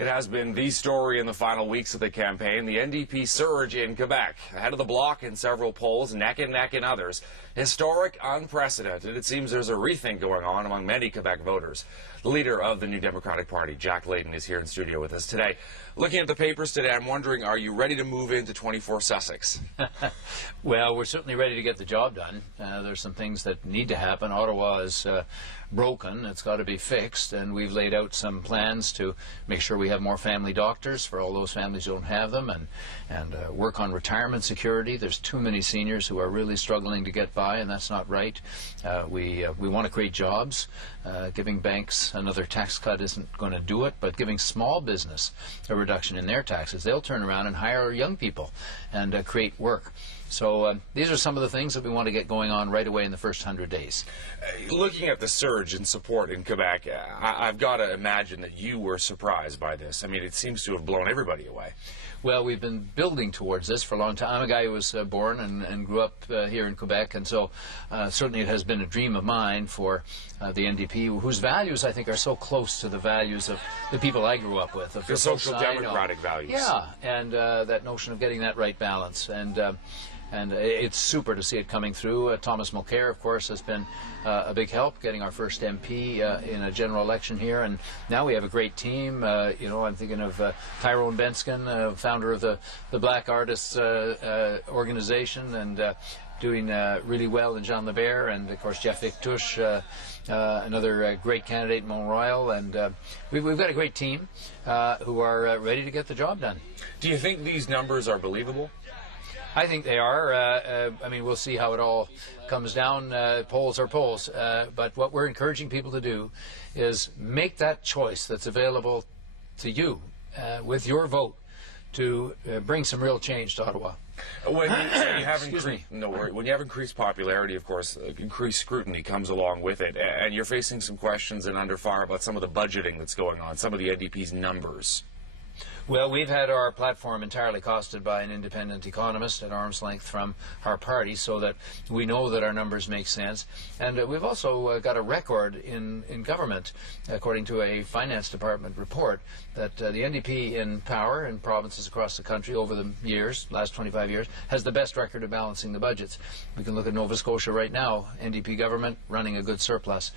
It has been the story in the final weeks of the campaign, the NDP surge in Quebec. Ahead of the bloc in several polls, neck and neck in others. Historic, unprecedented. It seems there's a rethink going on among many Quebec voters. The leader of the New Democratic Party, Jack Layton, is here in studio with us today. Looking at the papers today, I'm wondering, are you ready to move into 24 Sussex? Well, we're certainly ready to get the job done. There's some things that need to happen. Ottawa is broken. It's got to be fixed, and we've laid out some plans to make sure we have more family doctors for all those families who don't have them, and work on retirement security. There's too many seniors who are really struggling to get by, and that's not right. We want to create jobs. Giving banks another tax cut isn't going to do it, but giving small business a reduction in their taxes, they'll turn around and hire young people and create work. So these are some of the things that we want to get going on right away in the first 100 days. Looking at the surge in support in Quebec, I've got to imagine that you were surprised by this. I mean, it seems to have blown everybody away. Well, we've been building towards this for a long time. I'm a guy who was born and grew up here in Quebec, and so certainly it has been a dream of mine for the NDP, whose values, I think, are so close to the values of the people I grew up with. The social democratic values. Yeah, and that notion of getting that right balance. And it's super to see it coming through. Thomas Mulcair, of course, has been a big help getting our first MP in a general election here. And now we have a great team. You know, I'm thinking of Tyrone Benskin, founder of the Black Artists organization, and doing really well in Jean Lebert, and of course Jeff Victouche, another great candidate in Mont Royal, and we've got a great team who are ready to get the job done. Do you think these numbers are believable? I think they are. I mean, we'll see how it all comes down. Polls are polls. But what we're encouraging people to do is make that choice that's available to you with your vote to bring some real change to Ottawa. When you have increased popularity, of course, increased scrutiny comes along with it, and you're facing some questions and under fire about some of the budgeting that's going on, some of the NDP's numbers. Well, we've had our platform entirely costed by an independent economist at arm's length from our party, so that we know that our numbers make sense. And we've also got a record in government, according to a finance department report, that the NDP in power in provinces across the country over the years, last 25 years, has the best record of balancing the budgets. We can look at Nova Scotia right now, NDP government running a good surplus.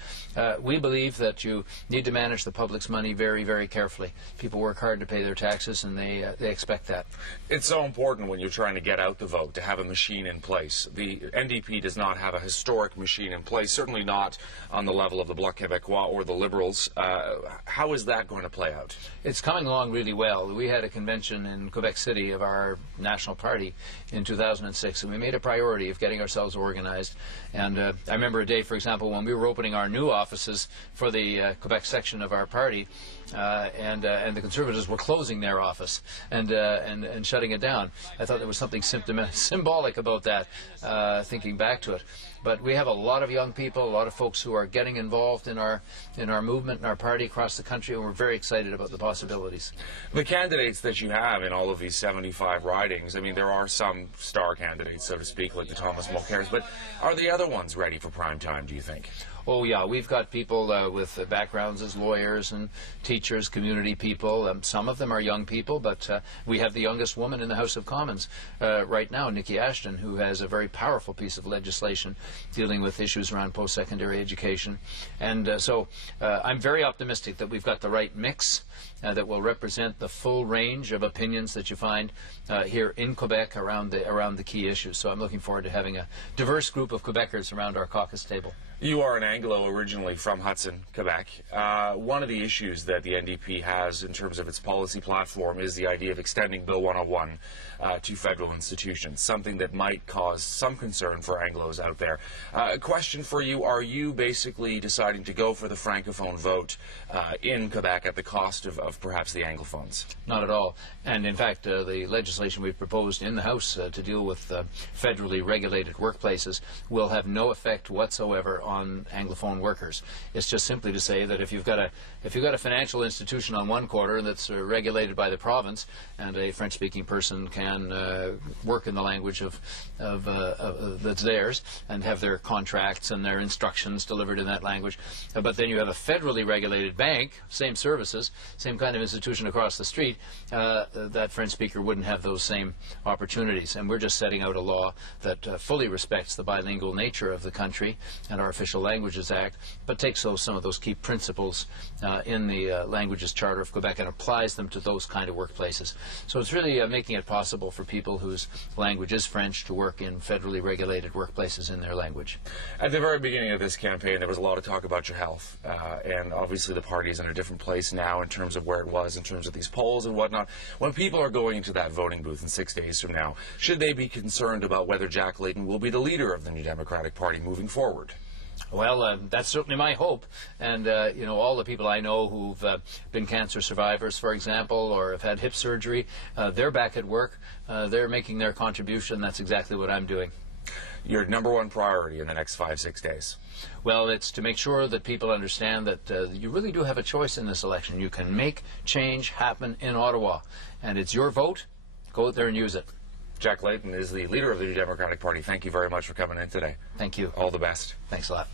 We believe that you need to manage the public's money very, very carefully. People work hard to pay their taxes, and they expect that. It's so important when you're trying to get out the vote to have a machine in place. The NDP does not have a historic machine in place, certainly not on the level of the Bloc Québécois or the Liberals. How is that going to play out? It's coming along really well. We had a convention in Quebec City of our national party in 2006, and we made a priority of getting ourselves organized. And I remember a day, for example, when we were opening our new offices for the Quebec section of our party, and the Conservatives were closing their office and shutting it down. I thought there was something symbolic about that, thinking back to it. But we have a lot of young people, a lot of folks who are getting involved in our movement, in our party across the country, and we're very excited about the possibilities. The candidates that you have in all of these 75 ridings, I mean, there are some star candidates, so to speak, like the Thomas Mulcairs, but are the other ones ready for prime time, do you think? Oh, yeah. We've got people with backgrounds as lawyers and teachers, community people. Some of them are young people, but we have the youngest woman in the House of Commons right now, Nikki Ashton, who has a very powerful piece of legislation dealing with issues around post-secondary education. And so I'm very optimistic that we've got the right mix that will represent the full range of opinions that you find here in Quebec around the key issues. So I'm looking forward to having a diverse group of Quebecers around our caucus table. You are an Anglo originally from Hudson, Quebec. One of the issues that the NDP has in terms of its policy platform is the idea of extending Bill 101 to federal institutions, something that might cause some concern for Anglos out there. A question for you, are you basically deciding to go for the Francophone vote in Quebec at the cost of perhaps the Anglophones? Not at all. And in fact, the legislation we've proposed in the House to deal with federally regulated workplaces will have no effect whatsoever on Anglophone workers. It's just simply to say that if you've got a financial institution on one quarter that's regulated by the province, and a French-speaking person can work in the language that's theirs and have their contracts and their instructions delivered in that language, but then you have a federally regulated bank, same services, same kind of institution across the street, that French speaker wouldn't have those same opportunities. And we're just setting out a law that fully respects the bilingual nature of the country and our Official Languages Act, but takes some of those key principles in the Languages Charter of Quebec and applies them to those kind of workplaces. So it's really making it possible for people whose language is French to work in federally regulated workplaces in their language. At the very beginning of this campaign, there was a lot of talk about your health, and obviously the party is in a different place now in terms of where it was in terms of these polls and whatnot. When people are going into that voting booth in 6 days from now, should they be concerned about whether Jack Layton will be the leader of the New Democratic Party moving forward? Well, that's certainly my hope. And, you know, all the people I know who've been cancer survivors, for example, or have had hip surgery, they're back at work. They're making their contribution. That's exactly what I'm doing. Your number one priority in the next 5-6 days? Well, it's to make sure that people understand that you really do have a choice in this election. You can make change happen in Ottawa. And it's your vote. Go out there and use it. Jack Layton is the leader of the New Democratic Party. Thank you very much for coming in today. Thank you. All the best. Thanks a lot.